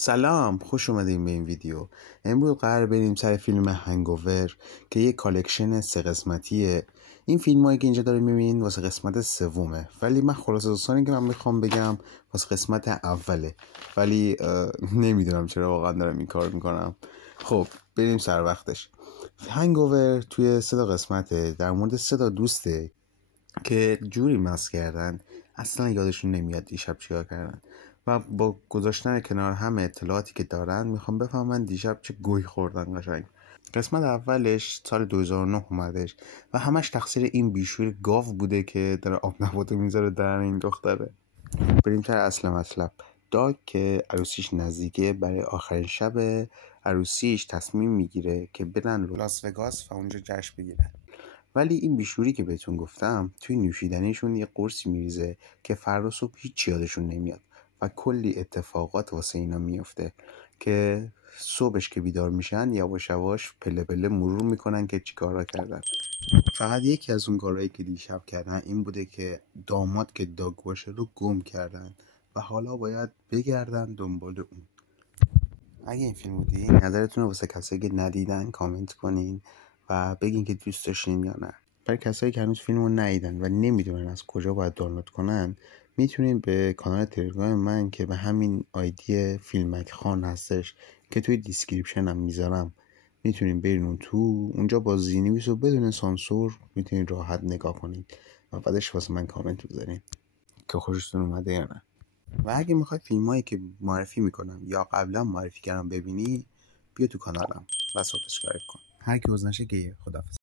سلام، خوش اومدیم به این ویدیو. امروز قرار بریم سر فیلم هنگوور که یه کالکشن 3 قسمتیه. این فیلم هایی که اینجا داریم میبینین واسه قسمت سومه، ولی من خلاصه داستانی که من میخوام بگم واسه قسمت اوله، ولی نمیدونم چرا واقعا دارم این کار میکنم. خب بریم سر وقتش. هنگوور توی 3 قسمته، در مورد 3 دوسته که جوری مست کردن اصلا یادشون نمیاد دیشب چیکار کردن و با گذاشتن کنار هم اطلاعاتی که دارن میخوام بفهمن دیشب چه گوی خوردن. قشنگ قسمت اولش سال 2009 اومدش و همش تقصیر این بیشور گاو بوده که داره آب نباته میذاره در این دختره. بریم سر اصل مطلب. داگ که عروسیش نزدیکه، برای آخرین شب عروسیش تصمیم میگیره که برن لاس وگاس و اونجا جشن بگیرن، ولی این بیشوری که بهتون گفتم توی نوشیدنیشون یه قرصی میریزه که فردا صبح هیچ یادشون نمیاد و کلی اتفاقات واسه اینا میفته که صبحش که بیدار میشن یواش یواش پله پله مرور میکنن که چی کارا کردن. فقط یکی از اون کارهایی که دیشب کردن این بوده که داماد که داگ باشه رو گم کردن و حالا باید بگردن دنبال اون. اگه این فیلم رو دیدین نظرتون رو واسه کسایی که ندیدن کامنت کنین و بگین که دوست داشتین یا نه. برای کسایی که هنوز فیلم رو ندیدن و نمیدونن از کجا باید دانلود کنن، میتونین به کانال تلگرام من که به همین آیدی فیلمک خان هستش که توی دیسکریپشن هم میذارم، میتونین برین اون تو، اونجا با زینویس و بدون سانسور میتونین راحت نگاه کنین و بعدش واسه من کامنت بذارین که خوشتون اومده یا نه. و اگه میخوای فیلمایی که معرفی میکنم یا قبلا معرفی کردم ببینی، بیا تو کانالم و سابسکرایب کن. هر کی عوض نشه که خدافظ.